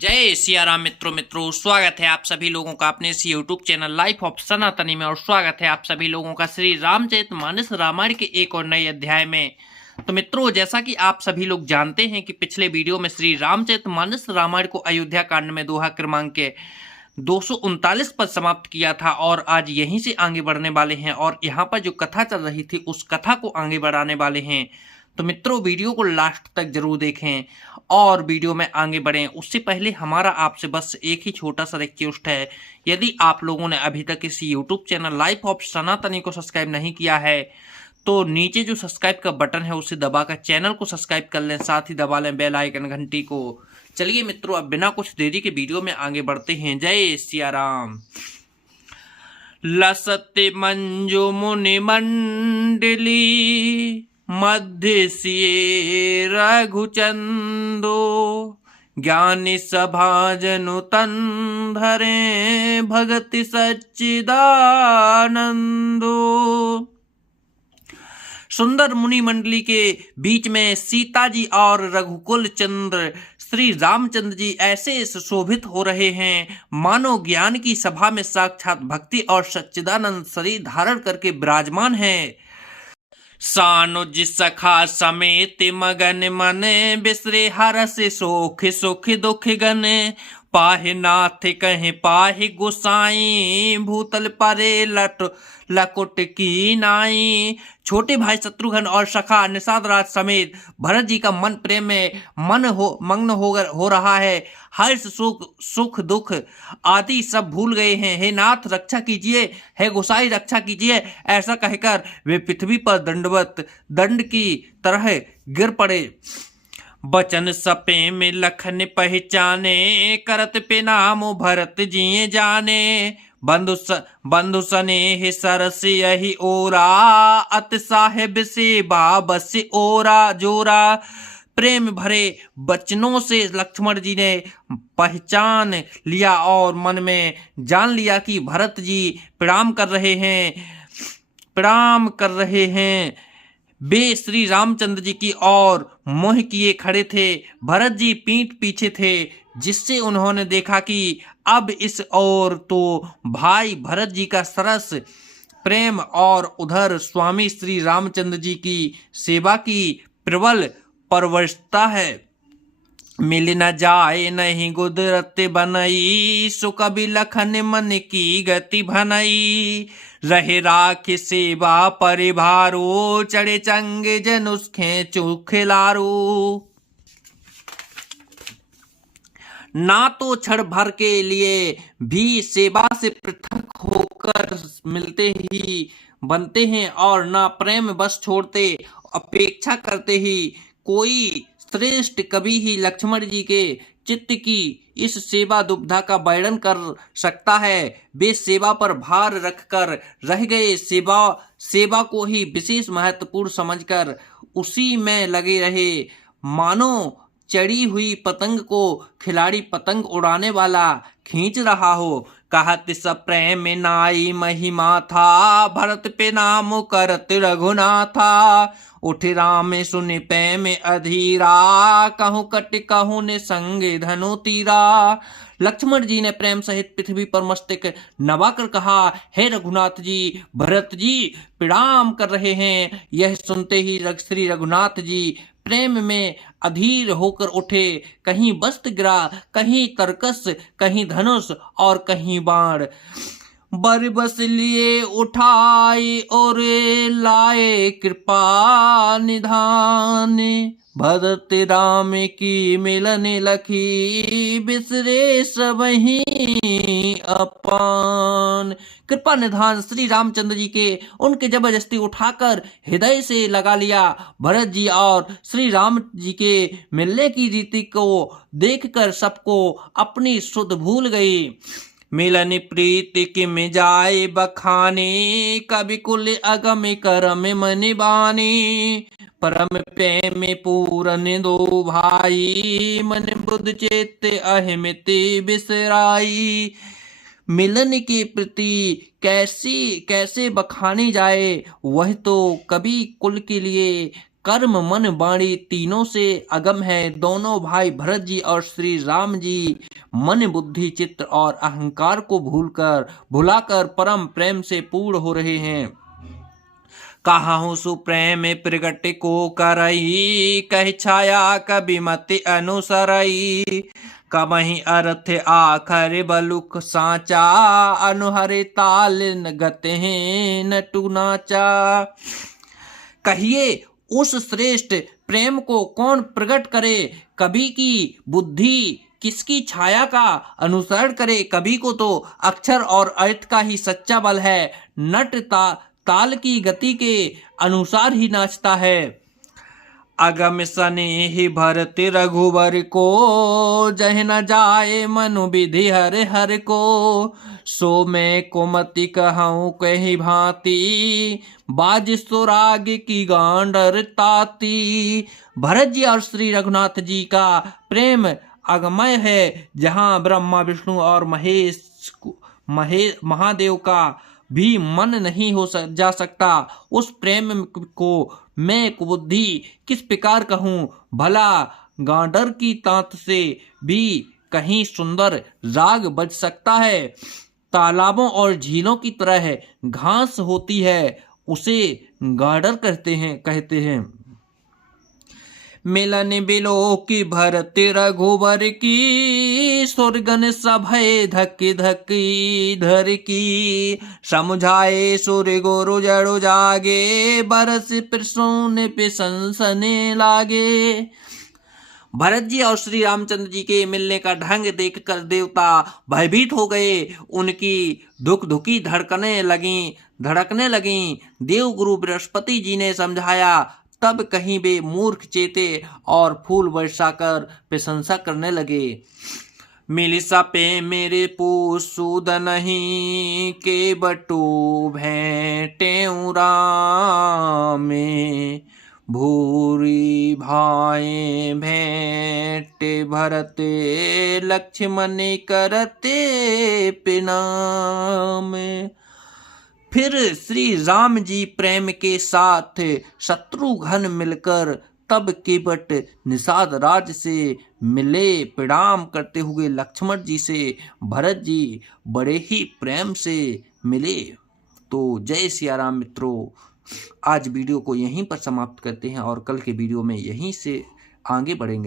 जय सिया राम मित्रों स्वागत है आप सभी लोगों का अपने इस यूट्यूब चैनल लाइफ ऑफ सनातनी में। और स्वागत है आप सभी लोगों का श्री रामचरितमानस रामायण के एक और नए अध्याय में। तो मित्रों, जैसा कि आप सभी लोग जानते हैं कि पिछले वीडियो में श्री रामचरितमानस रामायण को अयोध्या कांड में दोहा क्रमांक के 239 पर समाप्त किया था और आज यहीं से आगे बढ़ने वाले हैं और यहाँ पर जो कथा चल रही थी उस कथा को आगे बढ़ाने वाले हैं। तो मित्रों, वीडियो को लास्ट तक जरूर देखें और वीडियो में आगे बढ़ें। उससे पहले हमारा आपसे बस एक ही छोटा सा रिक्वेस्ट है, यदि आप लोगों ने अभी तक इस यूट्यूब चैनल लाइफ ऑफ सनातनी को सब्सक्राइब नहीं किया है तो नीचे जो सब्सक्राइब का बटन है उसे दबाकर चैनल को सब्सक्राइब कर लें, साथ ही दबा लें बेल आइकन घंटी को। चलिए मित्रों, अब बिना कुछ देरी के वीडियो में आगे बढ़ते हैं। जय सिया राम। लसते मंजु मुनि मंडली मध्य सिए रघुचंदो ज्ञानी सभा जनु तन धरे भगति सच्चिदानंदो। सुंदर मुनि मंडली के बीच में सीता जी और रघुकुल चंद्र श्री रामचंद्र जी ऐसे सुशोभित हो रहे हैं मानो ज्ञान की सभा में साक्षात भक्ति और सच्चिदानंद शरीर धारण करके विराजमान हैं। सानुज सखा समेत मगन मन बिसरे हरस सोख सुख दुख गन पाहि नाथ कहे पाहि गोसाई भूतल परे लकुट की नाई। छोटे भाई शत्रुघ्न और सखा निषाद राज समेत भरत जी का मन प्रेम में मग्न हो रहा है। हर्ष सुख दुख आदि सब भूल गए हैं। हे नाथ रक्षा कीजिए, हे गोसाई रक्षा कीजिए, ऐसा कहकर वे पृथ्वी पर दंड की तरह गिर पड़े। बचन सपे में लखन पहचाने करत पे नामो भरत जिए जाने। बंधु सनेह सरस यही ओरा अत साहेब से बाबस ओरा जोरा। प्रेम भरे बचनों से लक्ष्मण जी ने पहचान लिया और मन में जान लिया कि भरत जी प्रणाम कर रहे हैं। वे श्री रामचंद्र जी की ओर मुंह किए खड़े थे। भरत जी पीठ पीछे थे, जिससे उन्होंने देखा कि अब इस ओर तो भाई भरत जी का सरस प्रेम और उधर स्वामी श्री रामचंद्र जी की सेवा की प्रबल परवशता है। मिल न जाए नहीं गुदरत बनई सो कभी लखन मन की गति भनई। रहे राख सेवा परिभारो चढ़े चंगे जन उसके चुखिलारो। ना तो क्षण भर के लिए भी सेवा से पृथक होकर मिलते ही बनते हैं और ना प्रेम बस छोड़ते अपेक्षा करते ही कोई श्रेष्ठ कभी ही लक्ष्मण जी के चित्त की इस सेवा दुविधा का वर्णन कर सकता है। वे सेवा पर भार रखकर रह गए, सेवा को ही विशेष महत्वपूर्ण समझकर उसी में लगे रहे, मानो चढ़ी हुई पतंग को खिलाड़ी पतंग उड़ाने वाला खींच रहा हो। कहत सब प्रेम नाई महिमा था भरत पे नाम करत रघुनाथा। उठ राम सुन पै में अधीरा कहूँ कट कहूँ ने संगे धनु तीरा। लक्ष्मण जी ने प्रेम सहित पृथ्वी पर मस्तक नवाकर कहा, हे रघुनाथ जी, भरत जी प्रणाम कर रहे हैं। यह सुनते ही श्री रघुनाथ जी प्रेम में अधीर होकर उठे। कहीं वस्त्र गिरा, कहीं तरकस, कहीं धनुष और कहीं बाण बरबस लिए उठाए और लाए कृपा निधान। भरत राम की मिलन लखी बिसरे सबही अपान। कृपा निधान श्री रामचंद्र जी के उनके जबरदस्ती उठाकर हृदय से लगा लिया। भरत जी और श्री राम जी के मिलने की रीति को देखकर सबको अपनी सुध भूल गई। मिलन प्रीति किम जाए बखाने कवि कुल अगम करम मन बानी। परम प्रेम पूरन दो भाई मन बुद्ध चेत अहमित बिसराई। मिलन के प्रति कैसे बखानी जाए, वह तो कभी कुल के लिए कर्म मन वाणी तीनों से अगम है। दोनों भाई भरत जी और श्री राम जी मन बुद्धि चित्त और अहंकार को भुलाकर परम प्रेम से पूर्ण हो रहे हैं। कहाहू सुप्रेम प्रगट को करई, कह छाया कभी मति अनुसरई। कमहि अर्थ आखर बलुक साचा, अनुहरे ताल गते हैं नटु नाचा। कहिए उस श्रेष्ठ प्रेम को कौन प्रकट करे, कभी की बुद्धि किसकी छाया का अनुसरण करे। कभी को तो अक्षर और अर्थ का ही सच्चा बल है, नट ताल की गति के अनुसार ही नाचता है। अगम स्नेहि भरत रघुवर को, जह न जाए मनु विधि हर हर को। सो मैं कुमति कहूँ कही भांति, बाज सुराग की गांडर ताती। भरत जी और श्री रघुनाथ जी का प्रेम अगमय है, जहाँ ब्रह्मा विष्णु और महादेव का भी मन नहीं हो जा सकता। उस प्रेम को मैं कुबुद्धि किस प्रकार कहूँ, भला गांडर की तांत से भी कहीं सुंदर राग बज सकता है। तालाबों और झीलों की तरह है घास होती है, उसे गांडर कहते हैं। मिलन बिलो की भरत रघुवर की, सुरगन सभय धकी धकी धर की। समझाए सुर गुरु जड़ु जागे, बरस प्रसून पिसंसने लागे। भरत जी और श्री रामचंद्र जी के मिलने का ढंग देखकर देवता भयभीत हो गए, उनकी दुख दुखी धड़कने लगी। देव गुरु बृहस्पति जी ने समझाया, तब कहीं वे मूर्ख चेते और फूल वर्षा कर प्रशंसा करने लगे। मिली सपे मेरे पूसूद नहीं, के बटू भेंटे में। भूरी भाए भेंटे भरते, लक्ष्मण करते पिनाम। फिर श्री राम जी प्रेम के साथ शत्रुघ्न मिलकर तब केवट निषाद राज से मिले। प्रणाम करते हुए लक्ष्मण जी से भरत जी बड़े ही प्रेम से मिले। तो जय सिया राम मित्रों, आज वीडियो को यहीं पर समाप्त करते हैं और कल के वीडियो में यहीं से आगे बढ़ेंगे।